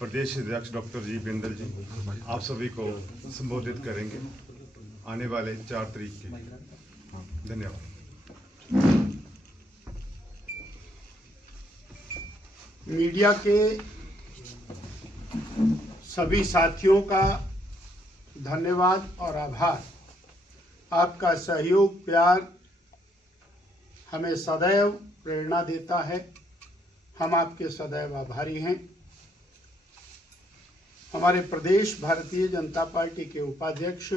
प्रदेश अध्यक्ष डॉक्टर जी बिंदल जी आप सभी को संबोधित करेंगे आने वाले 4 तारीख के। धन्यवाद। मीडिया के सभी साथियों का धन्यवाद और आभार। आपका सहयोग प्यार हमें सदैव प्रेरणा देता है। हम आपके सदैव आभारी हैं। हमारे प्रदेश भारतीय जनता पार्टी के उपाध्यक्ष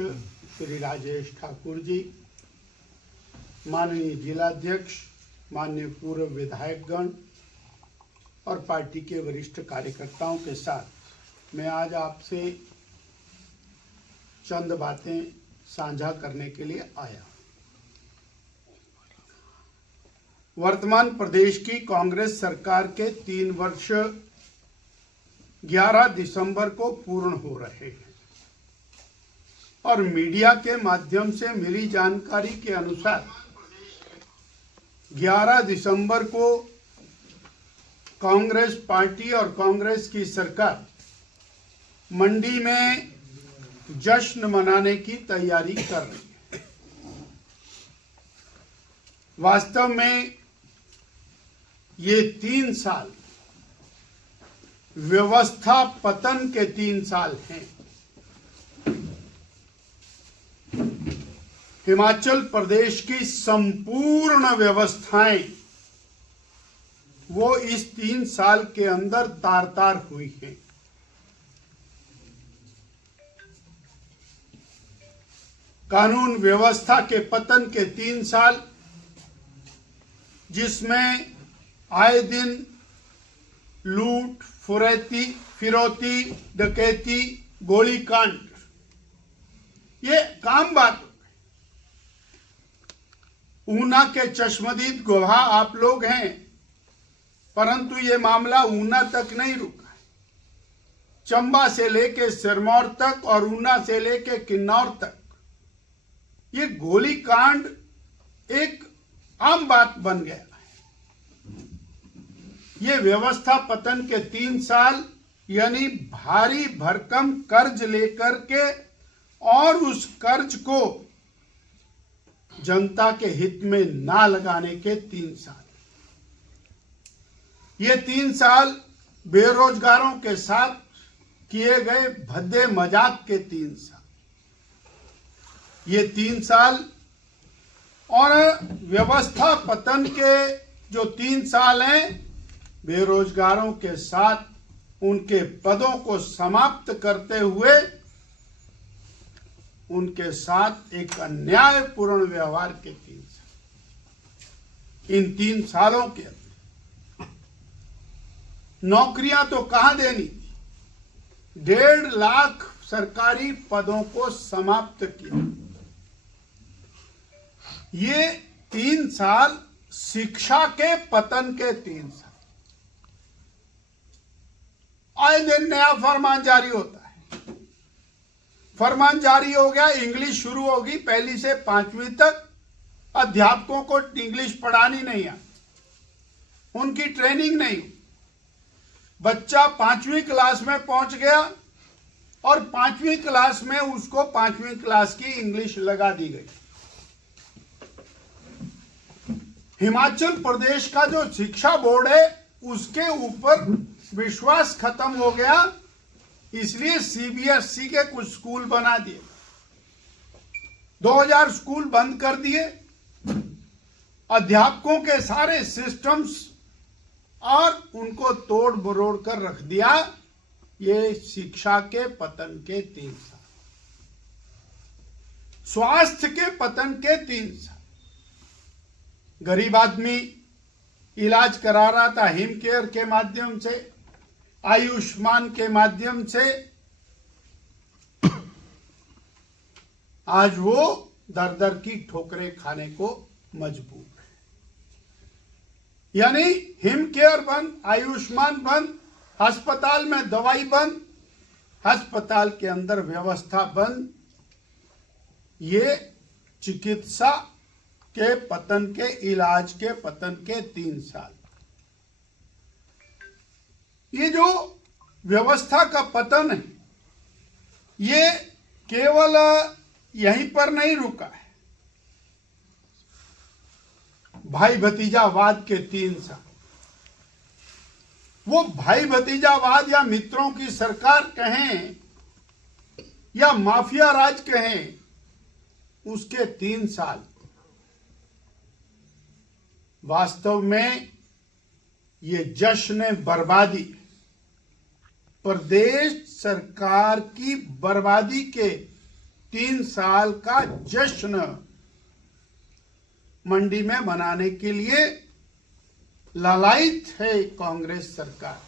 श्री राजेश ठाकुर जी, माननीय जिलाध्यक्ष, माननीय पूर्व विधायकगण और पार्टी के वरिष्ठ कार्यकर्ताओं के साथ मैं आज आपसे चंद बातें साझा करने के लिए आया। वर्तमान प्रदेश की कांग्रेस सरकार के 3 वर्ष 11 दिसंबर को पूर्ण हो रहे हैं और मीडिया के माध्यम से मिली जानकारी के अनुसार 11 दिसंबर को कांग्रेस पार्टी और कांग्रेस की सरकार मंडी में जश्न मनाने की तैयारी कर रही है। वास्तव में ये 3 साल व्यवस्था पतन के 3 साल हैं। हिमाचल प्रदेश की संपूर्ण व्यवस्थाएं वो इस 3 साल के अंदर तार-तार हुई हैं। कानून व्यवस्था के पतन के 3 साल, जिसमें आए दिन लूट, फिरौती, डकैती, गोलीकांड, ये काम बात हो गई। ऊना के चश्मदीद गवाह आप लोग हैं, परंतु ये मामला ऊना तक नहीं रुका है। चंबा से लेके सिरमौर तक और ऊना से लेके किन्नौर तक ये गोलीकांड एक आम बात बन गया है। ये व्यवस्था पतन के 3 साल, यानी भारी भरकम कर्ज लेकर के और उस कर्ज को जनता के हित में ना लगाने के 3 साल। ये 3 साल बेरोजगारों के साथ किए गए भद्दे मजाक के 3 साल। ये 3 साल और व्यवस्था पतन के जो 3 साल हैं, बेरोजगारों के साथ उनके पदों को समाप्त करते हुए उनके साथ एक अन्यायपूर्ण व्यवहार के 3 साल। इन 3 सालों के अंदर नौकरियां तो कहां देनी थी, 1.5 लाख सरकारी पदों को समाप्त किया। ये 3 साल शिक्षा के पतन के 3 साल। आए दिन नया फरमान जारी होता है। फरमान जारी हो गया, इंग्लिश शुरू होगी 1 से 5वीं तक। अध्यापकों को इंग्लिश पढ़ानी नहीं आती, उनकी ट्रेनिंग नहीं। बच्चा 5वीं क्लास में पहुंच गया और 5वीं क्लास में उसको 5वीं क्लास की इंग्लिश लगा दी गई। हिमाचल प्रदेश का जो शिक्षा बोर्ड है उसके ऊपर विश्वास खत्म हो गया, इसलिए सीबीएसई के कुछ स्कूल बना दिए, 2000 स्कूल बंद कर दिए, अध्यापकों के सारे सिस्टम्स और उनको तोड़ मरोड़ कर रख दिया। ये शिक्षा के पतन के 3 साल। स्वास्थ्य के पतन के 3 साल। गरीब आदमी इलाज करा रहा था हिम केयर के माध्यम से, आयुष्मान के माध्यम से, आज वो दर दर की ठोकरें खाने को मजबूर है। यानी हिम केयर बंद, आयुष्मान बंद, अस्पताल में दवाई बंद, अस्पताल के अंदर व्यवस्था बंद। ये चिकित्सा के पतन के, इलाज के पतन के 3 साल। ये जो व्यवस्था का पतन है, ये केवल यहीं पर नहीं रुका है। भाई भतीजावाद के 3 साल, वो भाई भतीजावाद या मित्रों की सरकार कहें या माफिया राज कहें, उसके 3 साल वास्तव में ये जश्न बर्बादी, प्रदेश सरकार की बर्बादी के 3 साल का जश्न मंडी में मनाने के लिए लालायित है कांग्रेस सरकार।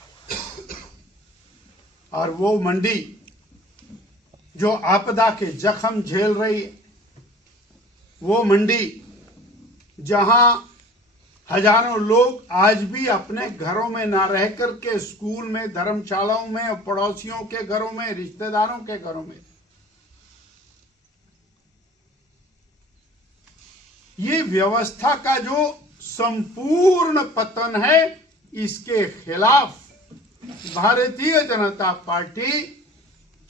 और वो मंडी जो आपदा के जख्म झेल रही है, वो मंडी जहां हजारों लोग आज भी अपने घरों में ना रह करके स्कूल में, धर्मशालाओं में, और पड़ोसियों के घरों में, रिश्तेदारों के घरों में, ये व्यवस्था का जो संपूर्ण पतन है, इसके खिलाफ भारतीय जनता पार्टी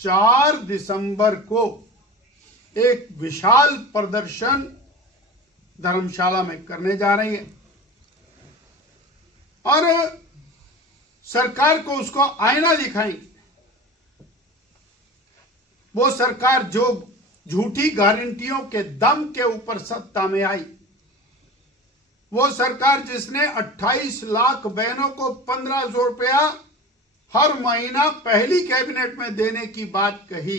4 दिसंबर को एक विशाल प्रदर्शन धर्मशाला में करने जा रही है और सरकार को उसको आईना दिखाएंगे। वो सरकार जो झूठी गारंटियों के दम के ऊपर सत्ता में आई, वो सरकार जिसने 28 लाख बहनों को 1500 रुपया हर महीना पहली कैबिनेट में देने की बात कही,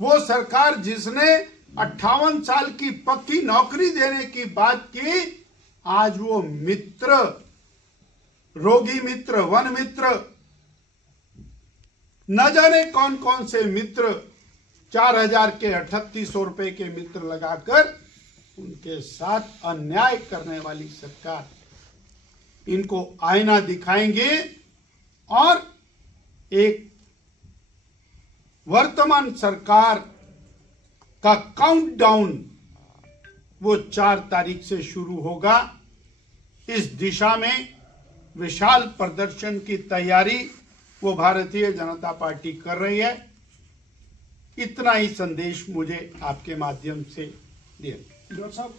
वो सरकार जिसने 58 साल की पक्की नौकरी देने की बात की, आज वो मित्र, रोगी मित्र, वन मित्र, न जाने कौन कौन से मित्र, 4000 के 3800 रुपए के मित्र लगाकर उनके साथ अन्याय करने वाली सरकार, इनको आईना दिखाएंगे और एक वर्तमान सरकार का काउंटडाउन वो 4 तारीख से शुरू होगा। इस दिशा में विशाल प्रदर्शन की तैयारी वो भारतीय जनता पार्टी कर रही है। इतना ही संदेश मुझे आपके माध्यम से दिया। डॉक्टर साहब